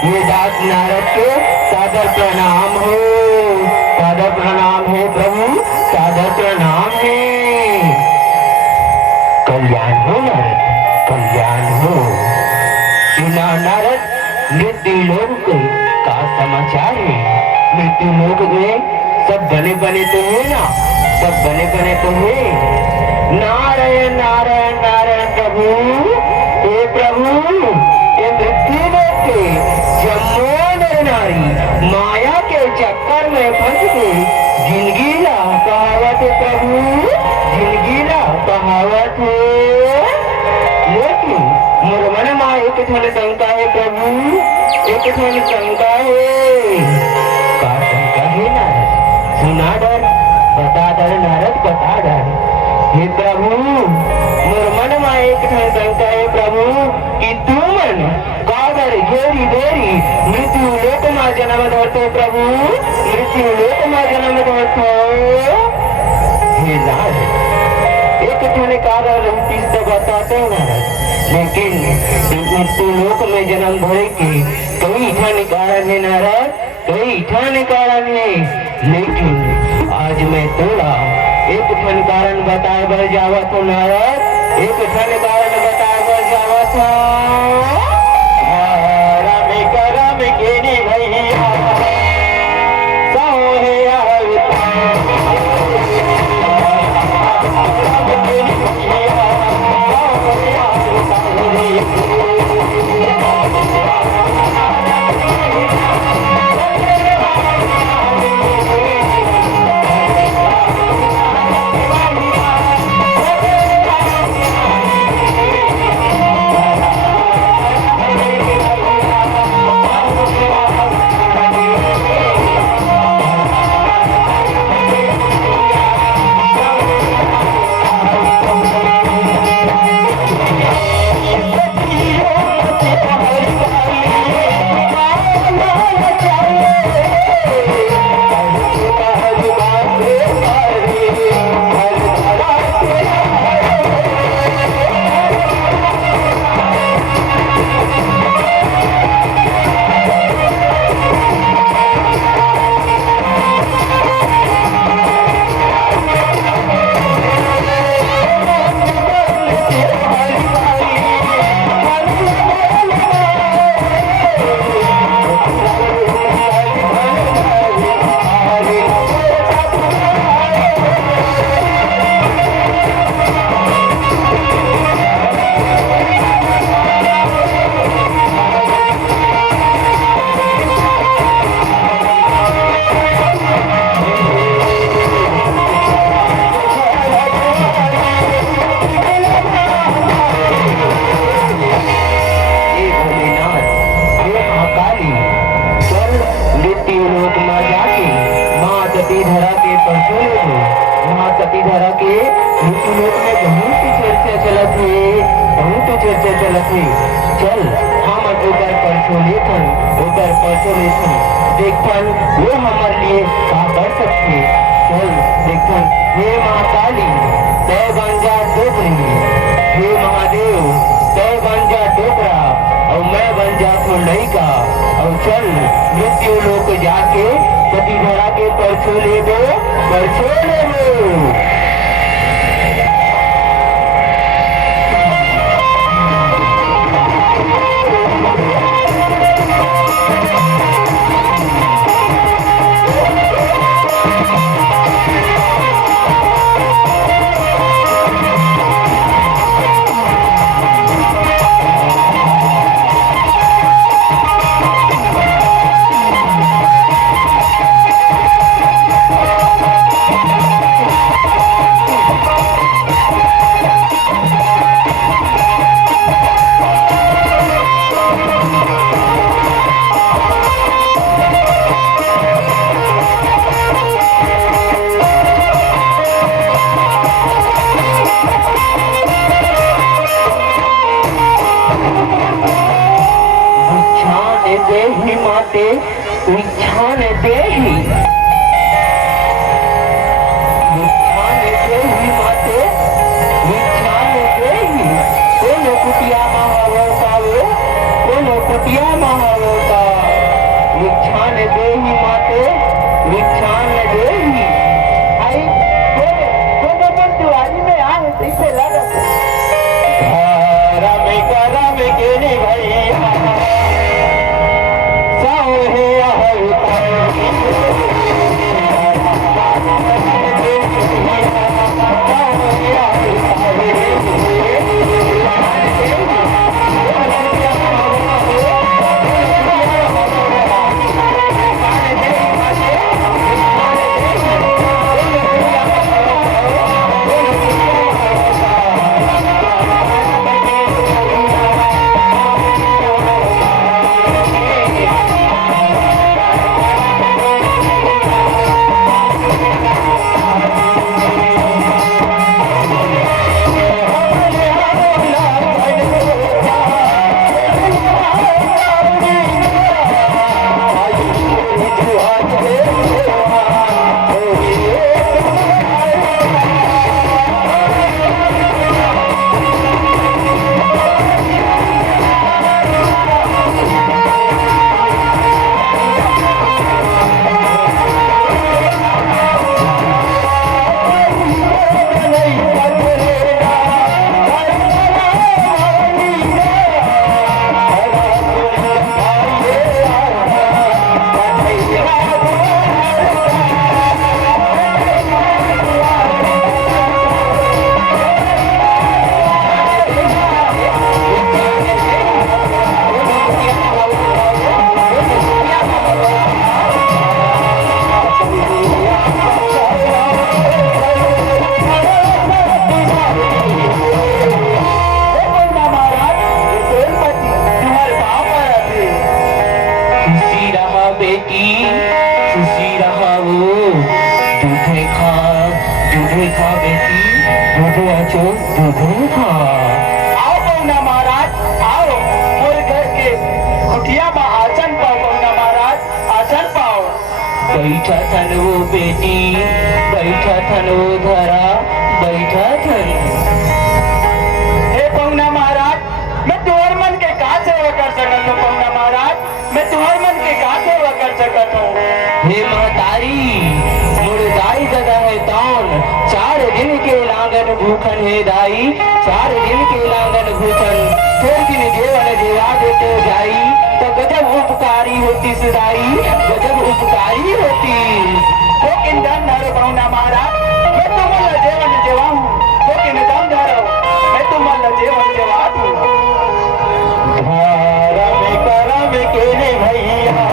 ये दास नारद के सादर प्रणाम हो, सादर प्रणाम है प्रभु, सादर प्रणाम है। कल्याण हो नारद, कल्याण हो। सुना नारद, मृत्यु लोक के का समाचार है? मृत्यु लोक में सब बने बने तो है ना, सब बने बने तो है। नारायण नारायण नारायण प्रभु, हे प्रभु, ये मृत्यु लोक के जम्मू नारी माया के चक्कर में फंस गई। जिंदगी ला कहावत है प्रभु, जिंदगी ला कहावत है। लेकिन मोर मन में एक ठन शंका है प्रभु, एक ठन शंका है। का शंका है नारद? सुना डर, बता डर नारद, बता डर। हे प्रभु, मोर मन में एक ठन शंका है प्रभु कि तू मन कादर घेरी बेरी मृत्यु लोक में जन्म धरते प्रभु, मृत्यु लोक में जन्म धरते। हे नारद, एक ठन कारण तो बताते नारद, लेकिन मृत्यु लोक में जन्म धरे के कई ठन कारण है नारद, कई ठन कारण है। लेकिन आज मैं तोड़ा एक ठन कारण बताए बर जावा तो नारद, एक ठन कारण बताए बर जावा था। राम करम के नी भैया बोले थे, देखन वो हमारे लिए क्या कर सकते। चल देखन, हे महाकाली तय बन जा डोबरी, हे महादेव तय बन जा डोबरा और मैं बन जा तो लड़का और चल मृत्यु लोक जाके सती घोड़ा के परछो ले दो, परछो ले लो। देहि माते विच्छान देहि, विच्छान देहि माते विच्छान देहि। कोनो कुटिया महावतावे, कोनो कुटिया महावता, विच्छान देहि माते विच्छान देहि। आई कोनो बंदुआरी में आए इसे लगा घर में केने भैया बैठा थन वो बेटी, बैठा थन वो धरा, बैठा थन। हे पहुना महाराज, मैं तुम्हारे मन के का सेवा कर सकता हूँ। पहुना महाराज, मैं तुम्हारे मन के का सेवा कर सकता हूँ। हे महतारी मुर्दाई जगह है तौन, 4 दिन के लांगन भूखन है दाई, 4 दिन के लांगन भूखन, थोड़ दिन जेवन जेवा देते जाई, तो गजब उपकारी होती सदाई, गजब उपकारी होती। तो किन दम धरो पहुना महाराज, मैं तुम्हारा जेवन जेवा हूँ। तो किन दम धरो, मैं तुम्हारा जेवन जेवा हूँ। धर्म करम केने भैया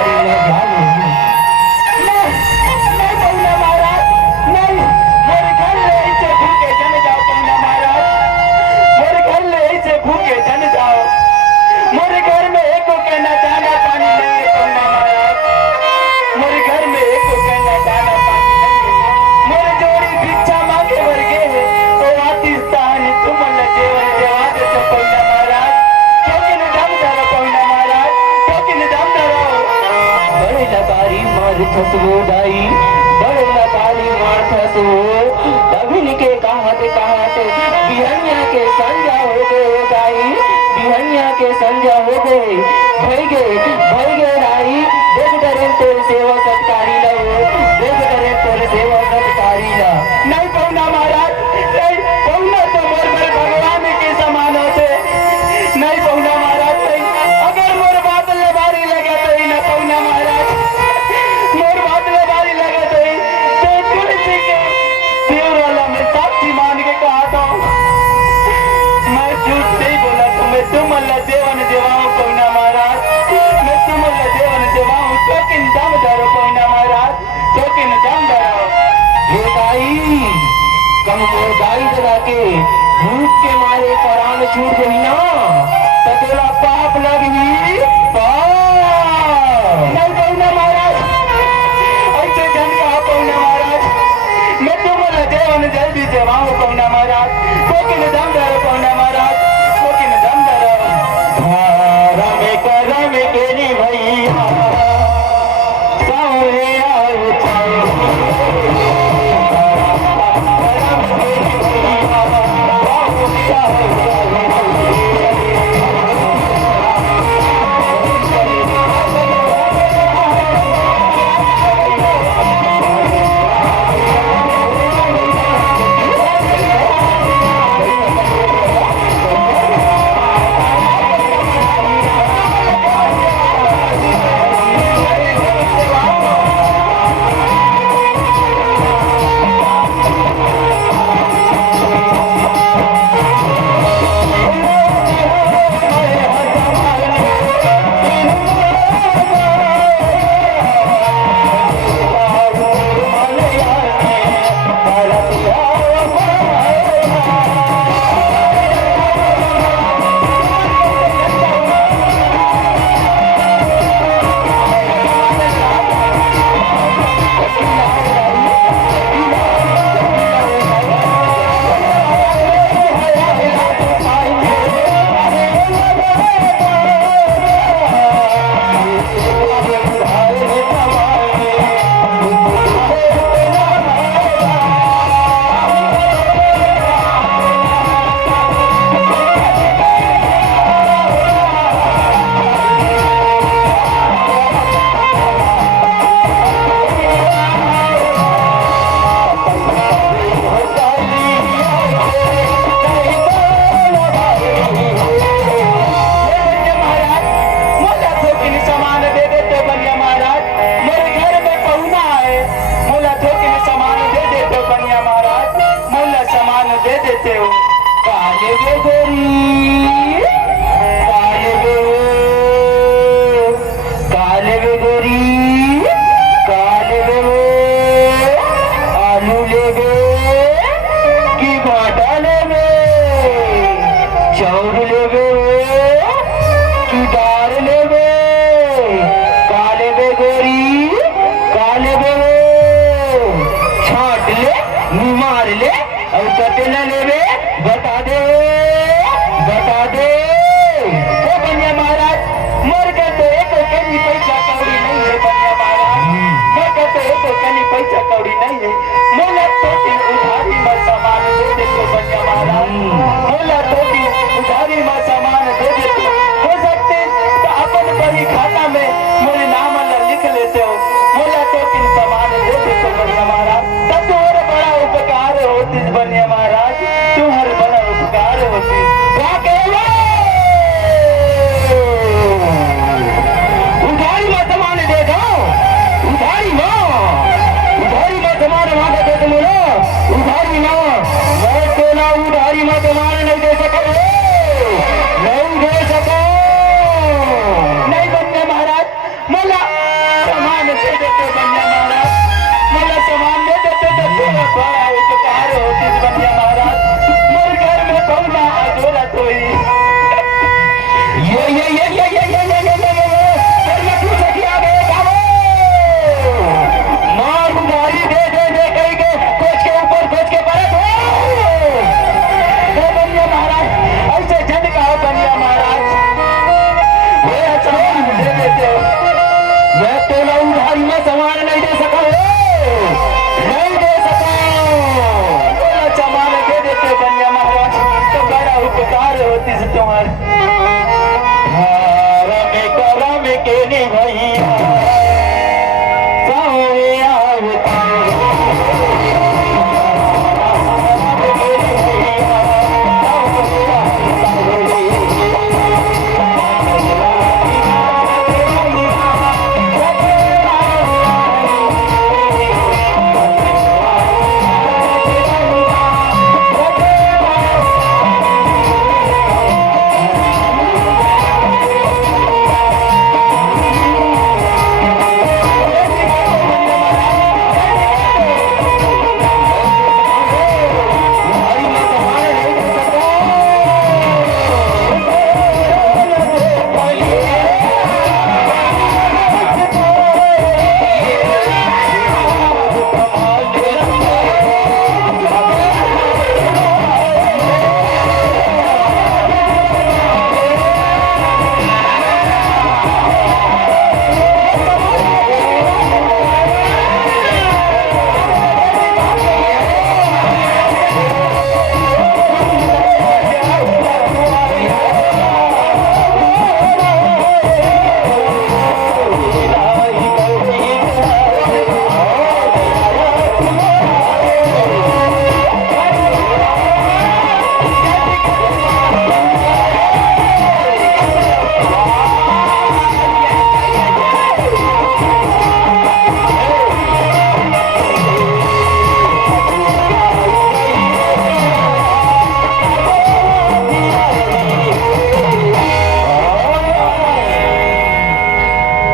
सत्कारी न जानो। नहीं पहुना महाराज, नहीं, मोरे घर ले ऐसे भूखे जन जाओ पहुना महाराज, मोरे घर ले ऐसे भूखे जन जाओ, मोरे घर में एक को कहना दाना पानी नहीं है पहुना महाराज, मोरे घर में एक को कहना दाना पानी नहीं है, मोरे जोड़ी भिक्षा मांगे वर्गे है तो आती स्थान तुम ल जेवन जेवा दे तो पहुना महाराज, क्योंकि न दम धरो पहुना महाराज, क्योंकि न दम धरो। बड़े लकारी मार थसवो दाई, बड़े लकारी मार थसवो, अभिन के कहते बिहनिया के संजा हो गए दाई, बिहनिया के संजा हो गए, भई गए दाई, देख डरे तोर सेवा सत्कारी ला, देख डरे तोर सेवा सत्कारी ला। नहीं पहुना महाराज, नहीं पहुना तो मोर बड़े भगवान के समान होते, नहीं पहुना महाराज, नहीं, अगर मोर बात लबारी लगे तो ही न पहुना महाराज, मोर बात लबारी लगे तो तुलसी के देवराला में साक्षी मान के कहा था, मैं झूठ नहीं बोला तो मैं तुम अल्लाह देवन देवाऊं पहुना महाराज, मैं तुम अल्लाह देवन देवाऊं तो किन दम धरो पहुना महाराज, तो किन दम धरो। ये दाई कम मोर दाई जगा के भूख के मारे प्राण छूट गई ना, तो तेरा पाप लगी पाप। नहीं पहुना महाराज, ऐसे जन कहा पहुना महाराज, मैं तुम देवन जल्दी देवाऊं पहुना महाराज, तो किन दम धरो पहुना महाराज, तो किन दम धरो। धर्म करम केरी भैया सावरे आए छाए, धर्म केरी भैया सावरे आए छाए। दे देते बनिया महाराज, मला सामान दे देते तो तेरा बड़ा उपकार होती बनिया महाराज। मोर घर में पहुना अधूरा तोई मार उधारी दे दे दे कहीं के कोच के ऊपर कोच के पलट हे बनिया महाराज, ऐसे जन का हो बनिया महाराज, मेरा सामान दे देते हो। मैं तो ना उधारी में सामान नहीं दे सका नहीं दे सका। मेरा सामान दे देते बनिया महाराज तो बड़ा उपकार होती से तुम्हारे। करम के ने भैया सावरिया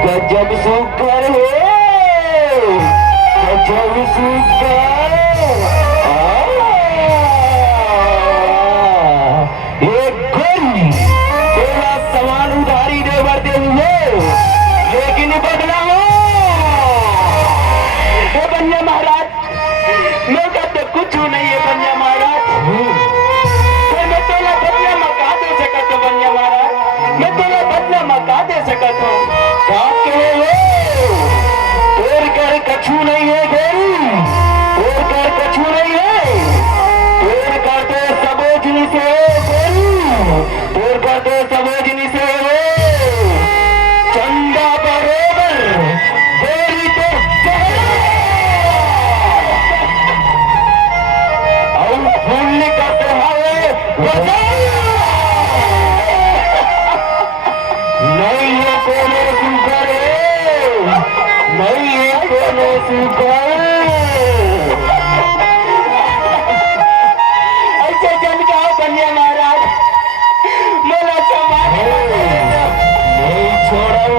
गजब सुकर है गजब सुकर एक गोली तेरा सामान उधारी दे बढ़ते हुए लेकिन बदला हो। बनिया महाराज, मैं कहते कुछ नहीं है बनिया महाराज, मैं तोला बदला मका दे सकत हूँ बनिया महाराज, मैं तोला बदला मका दे सकत हूँ। और कर कछु नहीं है गोरू, और कर कछु नहीं है, और कर तो सबो जिनिस है गोरू, और कर तो सबो जिनिस है चंदा बरोबर गोरी तो और फूल का सुहावे नहीं है कोनो सुकर नहीं है कोनो सुकर। ऐसे जन का हो बनिया महाराज, मोला सामान नहीं छोड़ो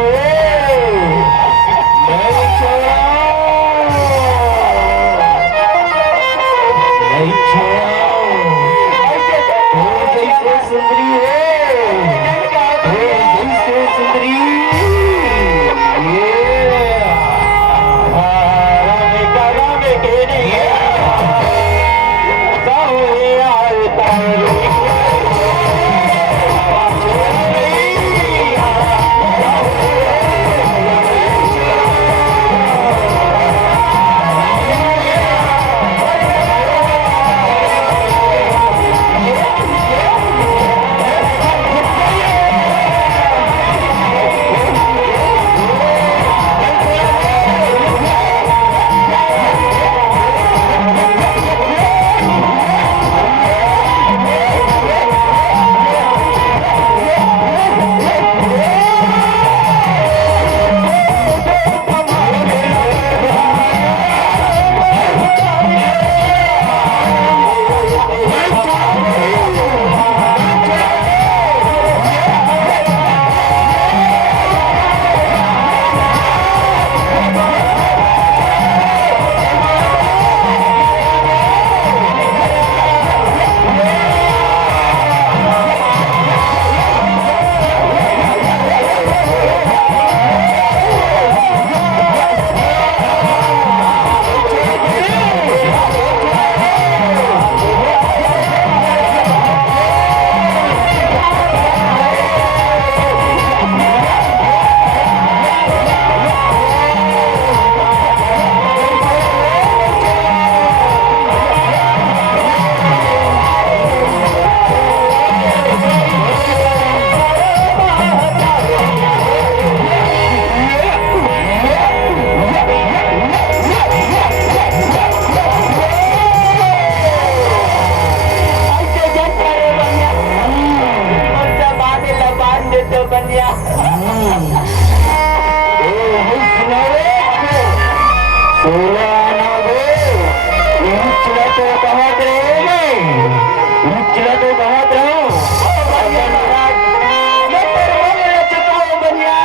नहीं छोड़ो नहीं छोड़ो। जैसे सुंदरी है जैसे सुंदरी ये ना दे उछला तो बहुत रहे उछला तो बहुत रहो महाराज मैं तेरे मन न चुकाओ बनिया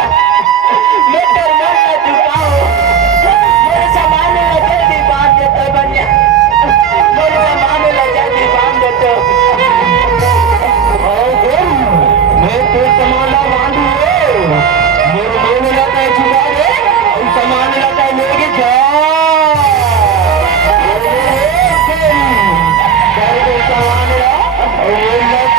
मैं तेरे मन न चुकाओ मेरे सामान न जल्दी बांध देते बनिया मेरे सामान न जल्दी बांध देते मैं तो समाना बांधू मेरे मन लगता है छुपा दे और सामान लगता है लेके जा सामान और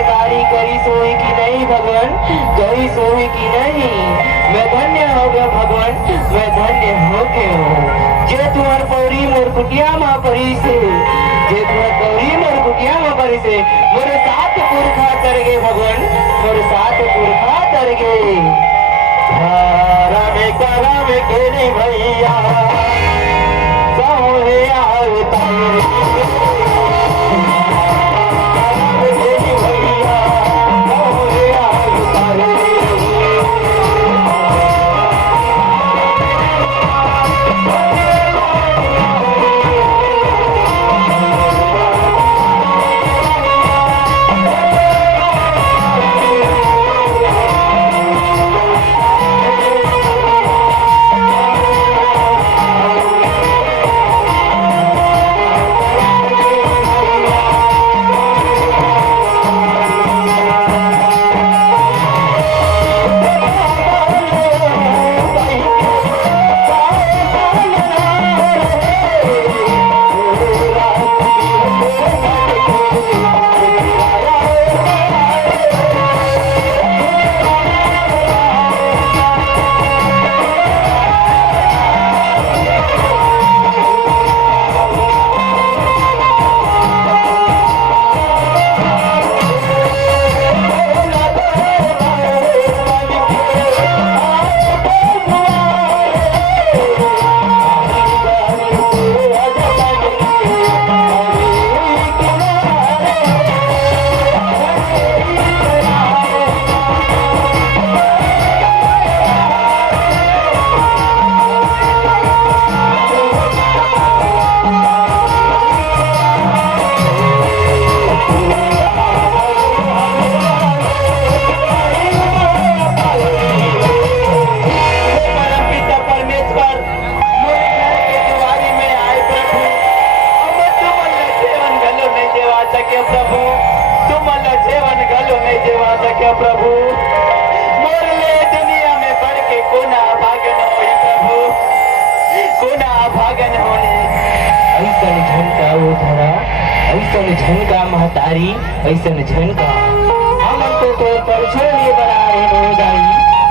चमत्कारी करी सोई की नहीं भगवान, करी सोई की नहीं। मैं धन्य हो गया भगवान, मैं धन्य हो गया। जे तुम्हार पौरी मोर कुटिया माँ परी से, जे तुम्हार पौरी मोर कुटिया माँ परी से, मोरे साथ पुरखा तर गए भगवान, मोरे साथ पुरखा तर गए। रामे करामे के नहीं भैया सोहे झनका महतारी ऐसन झनका हमन तो तोर पर छोड़े बना रहे हो गाई,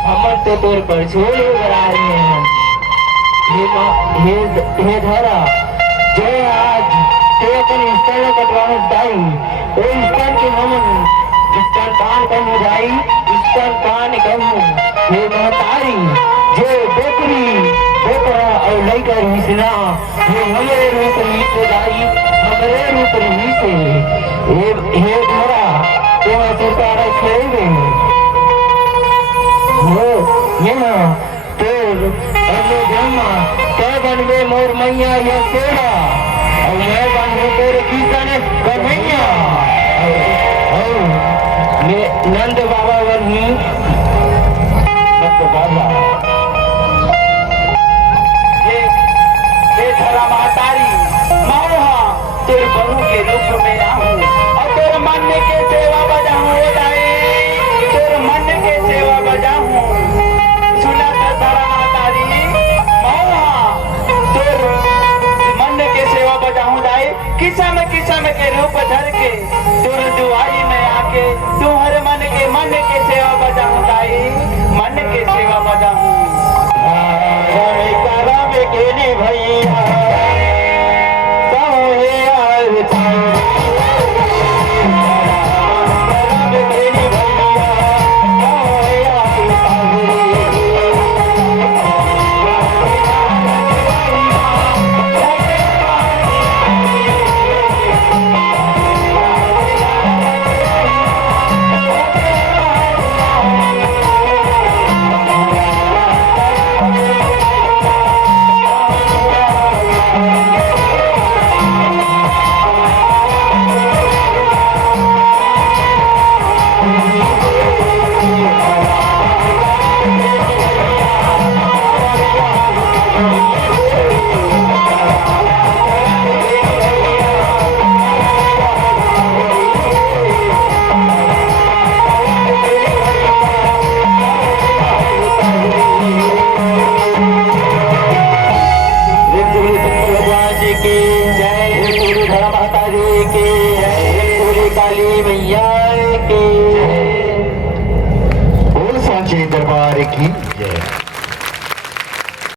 हमन तो तोर पर छोड़े बना रहे हैं। हे धरा जो आज ते अपन स्तन कटवाने जाई, ओ स्तन के हमन स्तन पान कहूँ जाई, स्तन पान कहूँ। हे महतारी जो बेकरी बेकरा और लेकर हिसना, हे हमारे रूप ही से गाई, हमारे रूप ही से। हे धरा तेरा सुतारा खेले हो यहाँ तोर अगले जन्मा ते बनवे मोर मैया या सेवा, और मैं बनवे तोर किसन कन्हैया, और मैं नंद बाबा बनी बाबा। हे धरा महतारी मौहा तेरे बहू के रूप में आऊं और तेरे मन के सेवा बजाऊं, तेरे मन के सेवा बजाऊं। सुना तो धरा महतारी मौहा तेरे मन के सेवा बजाऊं दाई, किस्म किस्म के रूप धर के तुर दुआई में आके तू हर मन के सेवा बजाऊं दाई, मन के सेवा बजाऊं। राम के भैया काली मैया महाराज की जय। ओ सांचे दरबार की जय।